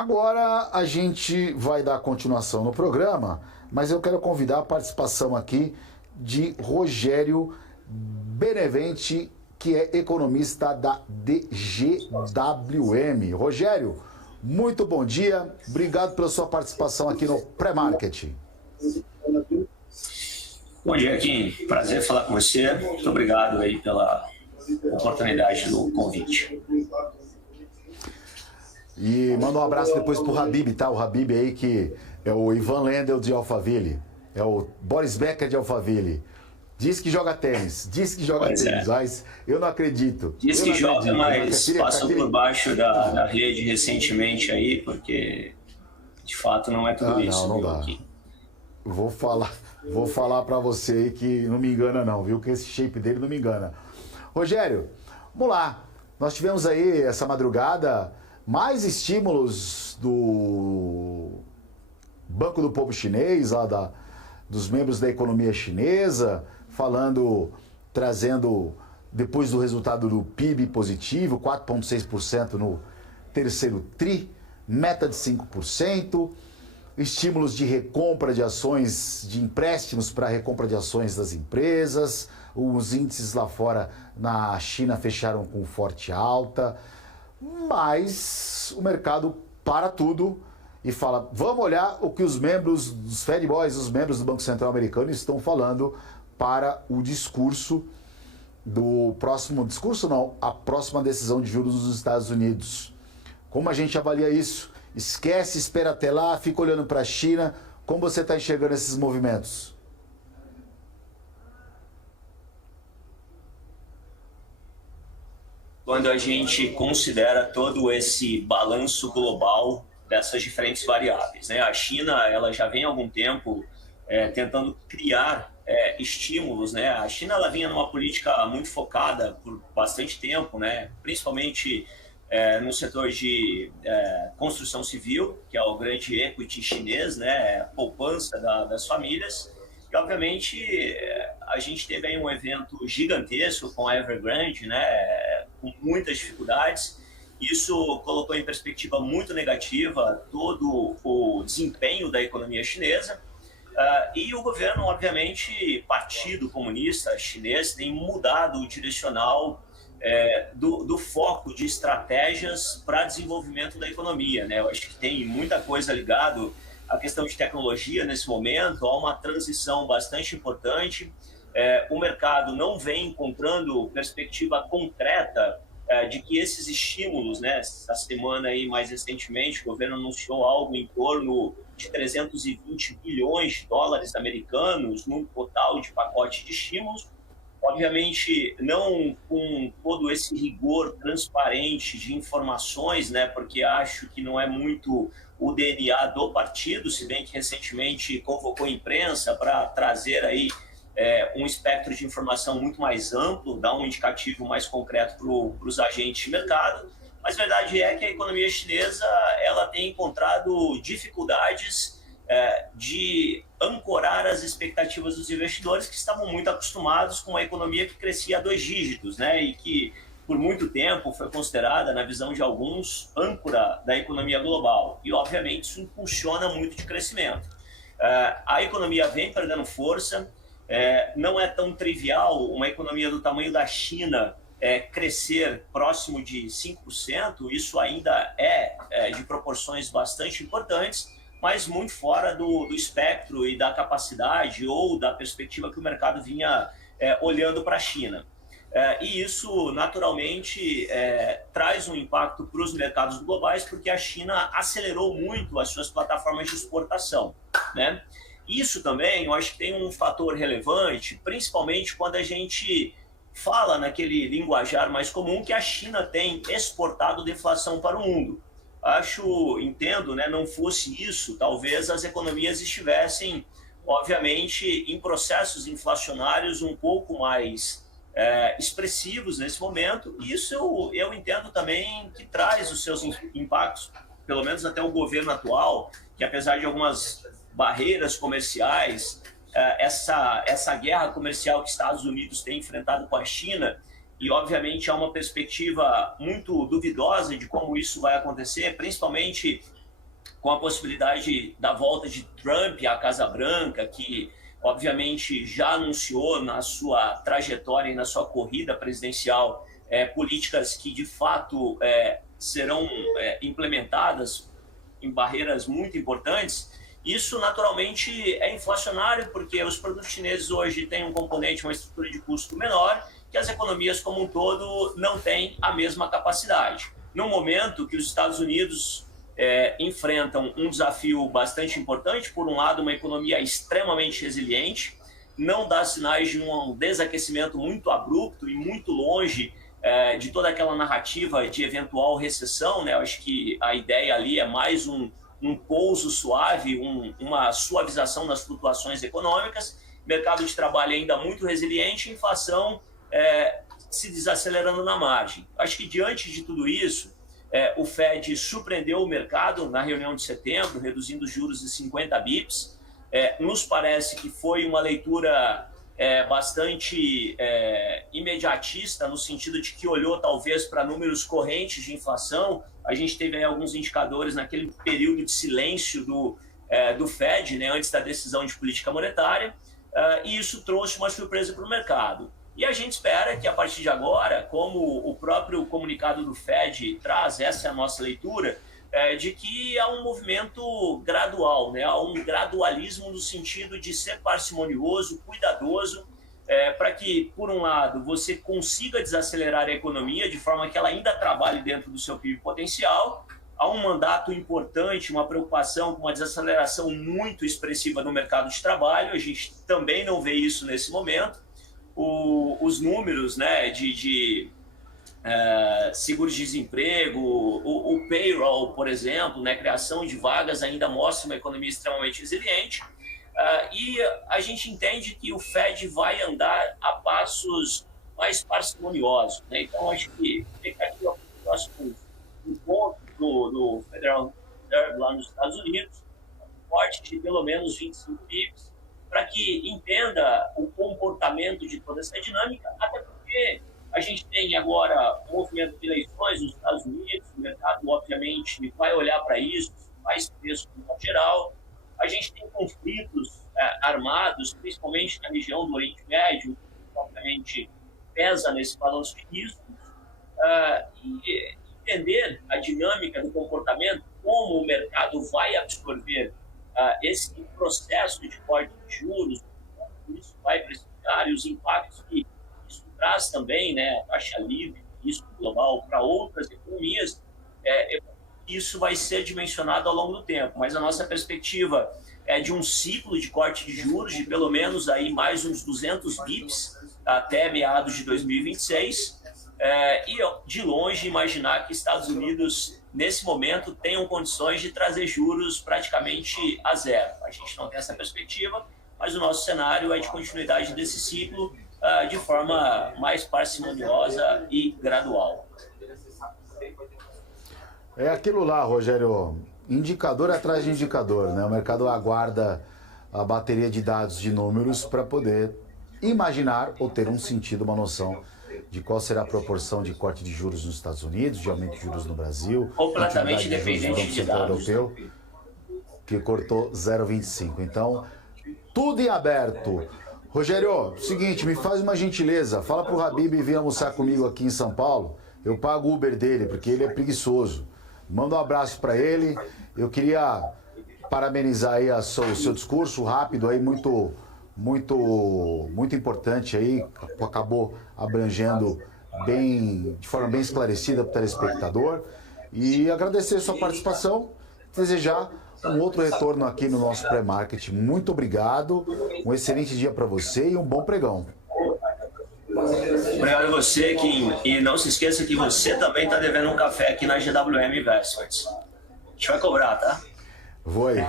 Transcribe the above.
Agora a gente vai dar continuação no programa, mas eu quero convidar a participação aqui de Rogério Benevente, que é economista da DGWM. Rogério, muito bom dia, obrigado pela sua participação aqui no Pré-Market. Bom dia, Kim. Prazer falar com você. Muito obrigado aí pela oportunidade do convite. E manda um abraço depois pro Habib, tá? O Habib aí que é o Ivan Lendl de Alphaville, é o Boris Becker de Alphaville. Diz que joga tênis, mas eu não acredito. Diz que joga, mas passou por baixo da rede recentemente aí, porque de fato não é tudo isso. Não dá. Vou falar pra você aí que não me engana não, viu? Que esse shape dele não me engana. Rogério, vamos lá. Nós tivemos aí essa madrugada mais estímulos do Banco do Povo Chinês, lá dos membros da economia chinesa, trazendo, depois do resultado do PIB positivo, 4,6% no terceiro tri, meta de 5%, estímulos de recompra de ações, de empréstimos para recompra de ações das empresas, os índices lá fora na China fecharam com forte alta, mas o mercado para tudo e fala, vamos olhar o que os membros dos Fed Boys, os membros do Banco Central Americano estão falando para o discurso a próxima decisão de juros dos Estados Unidos. Como a gente avalia isso? Esquece, espera até lá, fica olhando para a China. Como você está enxergando esses movimentos? Quando a gente considera todo esse balanço global dessas diferentes variáveis, né? A China, ela já vem há algum tempo tentando criar estímulos, né? A China, ela vinha numa política muito focada por bastante tempo, né? Principalmente no setor de construção civil, que é o grande equity chinês, né? Poupança das famílias. E, obviamente, a gente teve aí um evento gigantesco com a Evergrande, né? Com muitas dificuldades. Isso colocou em perspectiva muito negativa todo o desempenho da economia chinesa. E o governo, obviamente, Partido Comunista Chinês, tem mudado o direcional do foco de estratégias para desenvolvimento da economia, né? Eu acho que tem muita coisa ligado à questão de tecnologia nesse momento, há uma transição bastante importante. O mercado não vem encontrando perspectiva concreta de que esses estímulos, né? Essa semana aí, mais recentemente, o governo anunciou algo em torno de 320 bilhões de dólares americanos num total de pacote de estímulos. Obviamente, não com todo esse rigor transparente de informações, né? Porque acho que não é muito o DNA do partido, se bem que recentemente convocou a imprensa para trazer aí um espectro de informação muito mais amplo, dar um indicativo mais concreto para os agentes de mercado. Mas a verdade é que a economia chinesa ela tem encontrado dificuldades de ancorar as expectativas dos investidores que estavam muito acostumados com uma economia que crescia a 2 dígitos, né? E que por muito tempo foi considerada, na visão de alguns, âncora da economia global. E, obviamente, isso impulsiona muito de crescimento. A economia vem perdendo força. Não é tão trivial uma economia do tamanho da China crescer próximo de 5%, isso ainda é de proporções bastante importantes, mas muito fora do espectro e da capacidade ou da perspectiva que o mercado vinha olhando para a China. E isso, naturalmente, traz um impacto para os mercados globais, porque a China acelerou muito as suas plataformas de exportação, né? Isso também, eu acho que tem um fator relevante, principalmente quando a gente fala naquele linguajar mais comum que a China tem exportado deflação para o mundo. Entendo, né, não fosse isso, talvez as economias estivessem, obviamente, em processos inflacionários um pouco mais expressivos nesse momento. Isso eu entendo também que traz os seus impactos, pelo menos até o governo atual, que apesar de algumas barreiras comerciais, essa guerra comercial que Estados Unidos tem enfrentado com a China, e obviamente há uma perspectiva muito duvidosa de como isso vai acontecer, principalmente com a possibilidade da volta de Trump à Casa Branca, que obviamente já anunciou na sua trajetória e na sua corrida presidencial políticas que de fato serão implementadas em barreiras muito importantes. Isso naturalmente é inflacionário, porque os produtos chineses hoje têm um componente, uma estrutura de custo menor, que as economias como um todo não têm a mesma capacidade. No momento que os Estados Unidos enfrentam um desafio bastante importante, por um lado, uma economia extremamente resiliente, não dá sinais de um desaquecimento muito abrupto e muito longe de toda aquela narrativa de eventual recessão, né? Eu acho que a ideia ali é mais um pouso suave, uma suavização das flutuações econômicas, mercado de trabalho ainda muito resiliente, inflação se desacelerando na margem. Acho que diante de tudo isso, o Fed surpreendeu o mercado na reunião de setembro, reduzindo os juros de 50 bips. Nos parece que foi uma leitura bastante imediatista, no sentido de que olhou talvez para números correntes de inflação. A gente teve aí alguns indicadores naquele período de silêncio do Fed, né, antes da decisão de política monetária, e isso trouxe uma surpresa para o mercado. E a gente espera que, a partir de agora, como o próprio comunicado do Fed traz, essa é a nossa leitura, de que há um movimento gradual, né? Há um gradualismo no sentido de ser parcimonioso, cuidadoso, para que, por um lado, você consiga desacelerar a economia de forma que ela ainda trabalhe dentro do seu PIB potencial. Há um mandato importante, uma preocupação com uma desaceleração muito expressiva no mercado de trabalho. A gente também não vê isso nesse momento. Os números, né, de seguro-desemprego, o payroll, por exemplo, né, criação de vagas, ainda mostra uma economia extremamente resiliente. E a gente entende que o Fed vai andar a passos mais parcimoniosos, né? Então, acho que fica aqui o próximo encontro do Federal Reserve lá nos Estados Unidos, um corte de pelo menos 25 bips, para que entenda o comportamento de toda essa dinâmica, até porque a gente tem agora um movimento de eleições nos Estados Unidos, o mercado, obviamente, vai olhar para isso, faz preço no geral. A gente tem conflitos armados, principalmente na região do Oriente Médio, que, obviamente, pesa nesse balanço de riscos, e entender a dinâmica do comportamento, como o mercado vai absorver esse processo de corte de juros, isso vai precipitar, e os impactos que isso traz também, né, a taxa livre, risco global para outras economias, isso vai ser dimensionado ao longo do tempo, mas a nossa perspectiva é de um ciclo de corte de juros de pelo menos aí mais uns 200 bips até meados de 2026, e de longe imaginar que Estados Unidos nesse momento tenham condições de trazer juros praticamente a zero. A gente não tem essa perspectiva, mas o nosso cenário é de continuidade desse ciclo de forma mais parcimoniosa e gradual. É aquilo lá, Rogério, indicador atrás de indicador, né? O mercado aguarda a bateria de dados de números para poder imaginar ou ter um sentido, uma noção de qual será a proporção de corte de juros nos Estados Unidos, de aumento de juros no Brasil, completamente dependente de dados, europeu, que cortou 0,25. Então, tudo em aberto. Rogério, seguinte, me faz uma gentileza, fala pro Habib vir almoçar comigo aqui em São Paulo, eu pago o Uber dele, porque ele é preguiçoso. Manda um abraço para ele. Eu queria parabenizar aí o seu discurso rápido aí, muito importante aí, acabou abrangendo de forma bem esclarecida para o telespectador, e agradecer a sua participação, desejar um outro retorno aqui no nosso pré-market. Muito obrigado, um excelente dia para você e um bom pregão. Obrigado a você, Kim, e não se esqueça que você também está devendo um café aqui na GWM Investments. A gente vai cobrar, tá? Vou aí.